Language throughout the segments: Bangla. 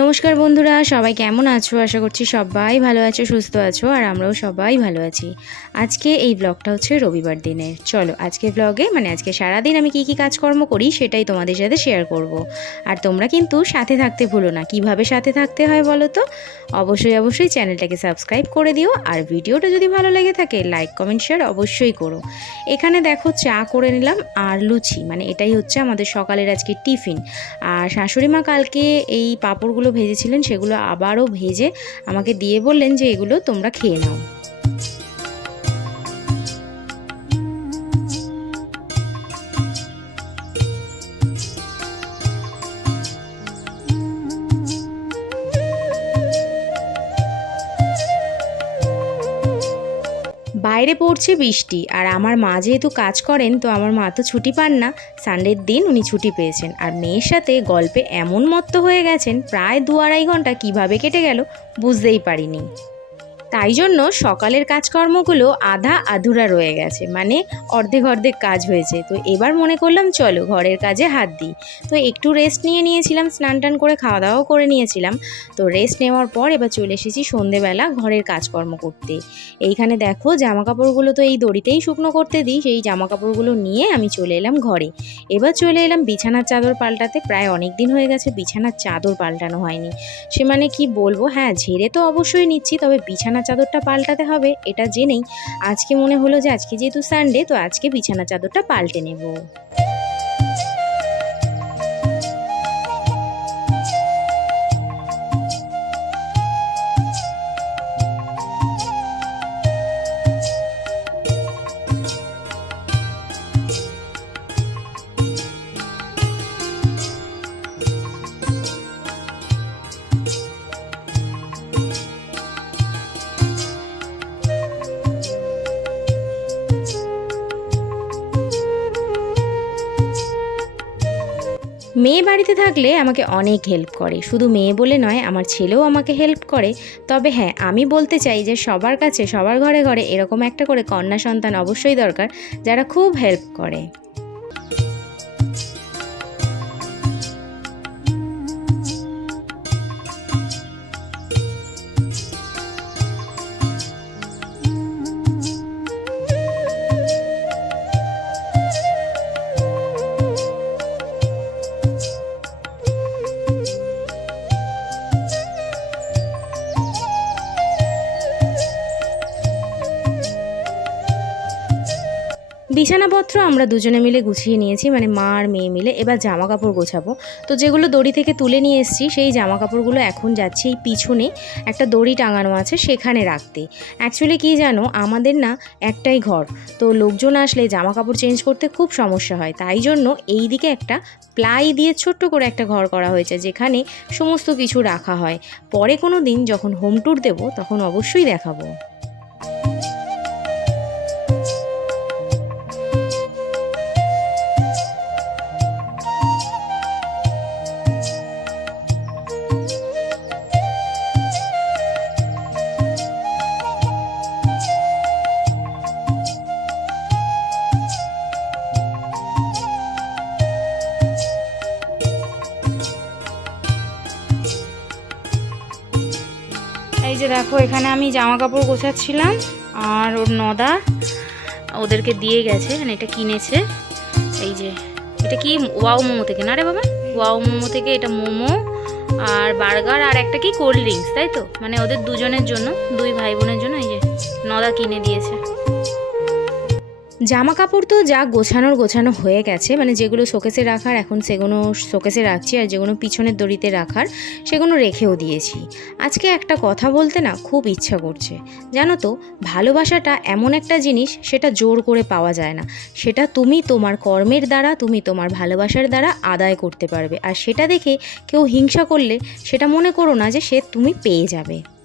নমস্কার বন্ধুরা, সবাই কেমন আছো? আশা করছি সবাই ভালো আছো, সুস্থ আছো, আর আমরাও সবাই ভালো আছি। আজকে এই ব্লগটা হচ্ছে রবিবার দিনের। চলো আজকে ব্লগে মানে আজকে সারাদিন আমি কি কি কাজকর্ম করি সেটাই তোমাদের সাথে শেয়ার করব। আর তোমরা কিন্তু সাথে থাকতে ভুলো না। কীভাবে সাথে থাকতে হয় বলো তো? অবশ্যই অবশ্যই চ্যানেলটাকে সাবস্ক্রাইব করে দিও। আর ভিডিওটা যদি ভালো লেগে থাকে লাইক কমেন্ট শেয়ার অবশ্যই করো। এখানে দেখো চা করে নিলাম আর লুচি। মানে এটাই হচ্ছে আমাদের সকালের আজকে টিফিন। আর শাশুড়ি মা কালকে এই পাঁপড়গুলো ভেজেছিলেন সেগুলো আবারও ভেজে আমাকে দিয়ে বললেন যে এগুলো তোমরা খেয়ে নাও। বাইরে পড়ছে বৃষ্টি। আর আমার মা যেহেতু কাজ করেন, তো আমার মা তো ছুটি পান না। সানডের দিন উনি ছুটি পেয়েছেন। আর মেয়ের সাথে গল্পে এমন মত্ত হয়ে গেছেন, প্রায় দু আড়াই ঘণ্টা কীভাবে কেটে গেল বুঝতেই পারিনি। তাই জন্য সকালের কাজকর্মগুলো আধা আধুরা রয়ে গেছে মানে অর্ধেক অর্ধেক কাজ হয়েছে। তো এবার মনে করলাম, চলো ঘরের কাজে হাত দিই। তো একটু রেস্ট নিয়ে নিয়েছিলাম, স্নান টান করে খাওয়া দাওয়াও করে নিয়েছিলাম। তো রেস্ট নেওয়ার পর এবার চলে এসেছি সন্ধেবেলা ঘরের কাজকর্ম করতে। এইখানে দেখো জামা কাপড়গুলো তো এই দড়িতেই শুকনো করতে দিই, সেই জামা কাপড়গুলো নিয়ে আমি চলে এলাম ঘরে। এবার চলে এলাম বিছানার চাদর পাল্টাতে, প্রায় অনেক দিন হয়ে গেছে বিছানার চাদর পাল্টানো হয়নি। সে মানে কি বলব হ্যাঁ ঝেড়ে তো অবশ্যই নিচ্ছি, তবে বিছানা চাদরটা পাল্টাতে হবে, এটা জেনেই আজকে মনে হলো যে আজকে যেহেতু সানডে তো আজকে বিছানা চাদরটা পাল্টে নেব। মেয়ে বাড়িতে থাকলে আমাকে অনেক হেল্প করে। শুধু মেয়ে বলে নয়, আমার ছেলেও আমাকে হেল্প করে। তবে হ্যাঁ আমি বলতে চাই যে সবার কাছে, সবার ঘরে ঘরে এরকম একটা করে কন্যা সন্তান অবশ্যই দরকার, যারা খুব হেল্প করে। বিছানাপত্র আমরা দুজনে মিলে গুছিয়ে নিয়েছি মানে মা আর মেয়ে মিলে। এবার জামা কাপড় গোছাবো। তো যেগুলো দড়ি থেকে তুলে নিয়ে এসেছি, সেই জামা কাপড়গুলো এখন যাচ্ছে এই পিছনে একটা দড়ি টাঙানো আছে সেখানে রাখতে। অ্যাকচুয়ালি কী জানো, আমাদের না একটাই ঘর, তো লোকজন আসলে জামা কাপড় চেঞ্জ করতে খুব সমস্যা হয়। তাই জন্য এই দিকে একটা প্লাই দিয়ে ছোট্ট করে একটা ঘর করা হয়েছে, যেখানে সমস্ত কিছু রাখা হয়। পরে কোনো দিন যখন হোম ট্যুর দেবো, তখন অবশ্যই দেখাবো। এই যে দেখো, এখানে আমি জামা কাপড় গোছাচ্ছিলাম আর ওর নদা ওদেরকে দিয়ে গেছে মানে এটা কিনেছে। এই যে, এটা কি ওয়াও মোমো থেকে না রে বাবা? ওয়াও মোমো থেকে এটা মোমো আর বার্গার আর একটা কি কোল্ড ড্রিঙ্কস, তাই তো? মানে ওদের দুজনের জন্য, দুই ভাই বোনের জন্য এই যে নদা কিনে দিয়েছে। জামা কাপড় তো যা গোছানোর গোছানো হয়ে গেছে মানে যেগুলো শোকেসে রাখার এখন সেগুলো শোকেসে রাখছি আর যেগুলো পিছনের দড়িতে রাখার সেগুলো রেখেও দিয়েছি। আজকে একটা কথা বলতে না খুব ইচ্ছা করছে। জানো তো, ভালোবাসাটা এমন একটা জিনিস সেটা জোর করে পাওয়া যায় না। সেটা তুমি তোমার কর্মের দ্বারা, তুমি তোমার ভালোবাসার দ্বারা আদায় করতে পারবে। আর সেটা দেখে কেউ হিংসা করলে সেটা মনে করো না যে সে তুমি পেয়ে যাবে।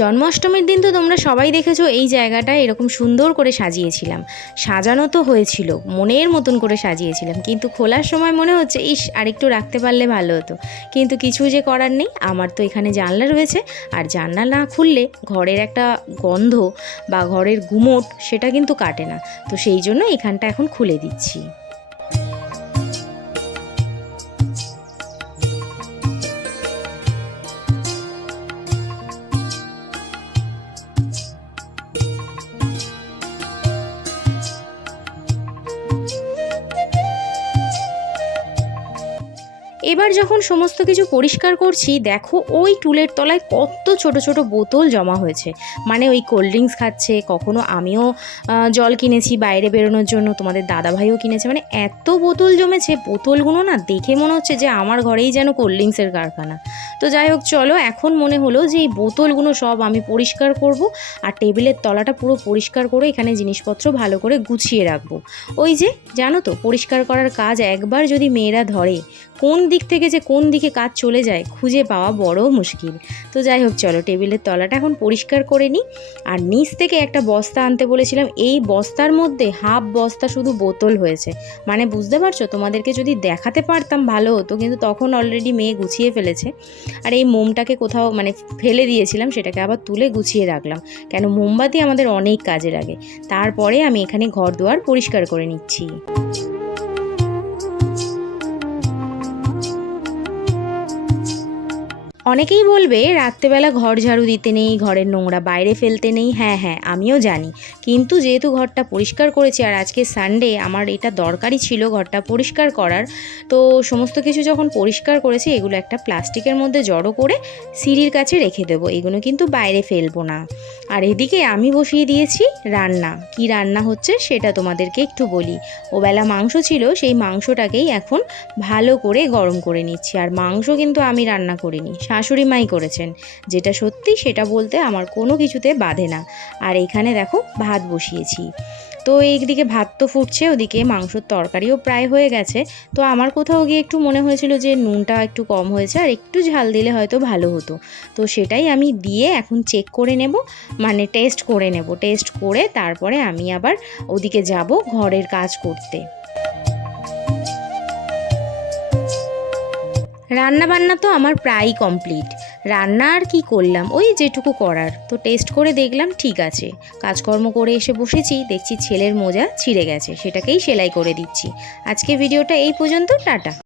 জন্মাষ্টমীর দিন তো তোমরা সবাই দেখেছ, এই জায়গাটা এরকম সুন্দর করে সাজিয়েছিলাম। সাজানো তো হয়েছিল, মনের মতন করে সাজিয়েছিলাম, কিন্তু খোলার সময় মনে হচ্ছে, ইস, আরেকটু রাখতে পারলে ভালো হতো। কিন্তু কিছু যে করার নেই, আমার তো এখানে জানলা রয়েছে, আর জানলা না খুললে ঘরের একটা গন্ধ বা ঘরের গুমোট সেটা কিন্তু কাটে না। তো সেই জন্য এখানটা এখন খুলে দিচ্ছি। এবার যখন সমস্ত কিছু পরিষ্কার করছি, দেখো ওই টুলের তলায় কত ছোট ছোট বোতল জমা হয়েছে। মানে ওই কোল্ড ড্রিঙ্কস খাচ্ছে, কখনো আমিও জল কিনেছি বাইরে বেরোনোর জন্য, তোমাদের দাদাভাইও কিনেছে। মানে এত বোতল জমেছে, বোতলগুলো না দেখে মনে হচ্ছে যে আমার ঘরেই যেন কোল্ড ড্রিঙ্কসের কারখানা। তো যাই হোক, চলো এখন মনে হলো যে এই বোতলগুলো সব আমি পরিষ্কার করব আর টেবিলের তলাটা পুরো পরিষ্কার করে এখানে জিনিসপত্র ভালো করে গুছিয়ে রাখব। ওই যে, জানো তো, পরিষ্কার করার কাজ একবার যদি মেয়েরা ধরে, কোন দিক থেকে যে কোন দিকে কাজ চলে যায় খুঁজে পাওয়া বড় মুশকিল। তো যাই হোক, চলো টেবিলের তলাটা এখন পরিষ্কার করে নিই। আর নিচ থেকে একটা বস্তা আনতে বলেছিলাম, এই বস্তার মধ্যে হাফ বস্তা শুধু বোতল হয়েছে। মানে বুঝতে পারছ? তোমাদেরকে যদি দেখাতে পারতাম ভালো হতো, কিন্তু তখন অলরেডি মেয়ে গুছিয়ে ফেলেছে। আর এই মোমটাকে কোথাও মানে ফেলে দিয়েছিলাম, সেটাকে আবার তুলে গুছিয়ে রাখলাম। কেন মোমবাতি আমাদের অনেক কাজে লাগে। তারপরে আমি এখানে ঘর দুয়ার পরিষ্কার করে নিচ্ছি। অনেকেই বলবে, রাত্রেবেলা ঘর ঝাড়ু দিতে নেই, ঘরের নোংরা বাইরে ফেলতে নেই। হ্যাঁ হ্যাঁ আমিও জানি। কিন্তু যেহেতু ঘরটা পরিষ্কার করেছি আর আজকে সানডে আমার এটা দরকারই ছিল ঘরটা পরিষ্কার করার। তো সমস্ত কিছু যখন পরিষ্কার করেছি, এগুলো একটা প্লাস্টিকের মধ্যে জড়ো করে সিঁড়ির কাছে রেখে দেবো। এগুলো কিন্তু বাইরে ফেলব না। আর এদিকে আমি বসিয়ে দিয়েছি রান্না। কি রান্না হচ্ছে সেটা তোমাদেরকে একটু বলি। ওবেলা মাংস ছিল, সেই মাংসটাকেই এখন ভালো করে গরম করে নিচ্ছি। আর মাংস কিন্তু আমি রান্না করিনি। শাশুড়ি মাই করেছেন। যেটা সত্যি সেটা বলতে আমার কোনো কিছুতে বাধে না। আর এখানে দেখো ভাত বসিয়েছি। তো এইদিকে ভাত তো ফুটছে, ওদিকে মাংসর তরকারিও প্রায় হয়ে গেছে। তো আমার কোথাও গিয়ে একটু মনে হয়েছিল যে নুনটা একটু কম হয়েছে আর একটু ঝাল দিলে হয়তো ভালো হতো। তো সেটাই আমি দিয়ে এখন চেক করে নেব মানে টেস্ট করে নেব। টেস্ট করে তারপরে আমি আবার ওদিকে যাব ঘরের কাজ করতে। রান্না বান্না তো আমার প্রায়ই কমপ্লিট রান্না আর কি করলাম? ওই যেটুকু করার। তো টেস্ট করে দেখলাম ঠিক আছে। কাজকর্ম করে এসে বসেছি, দেখছি ছেলের মোজা ছিঁড়ে গেছে, সেটাকেই সেলাই করে দিচ্ছি। আজকে ভিডিওটা এই পর্যন্ত, টাটা।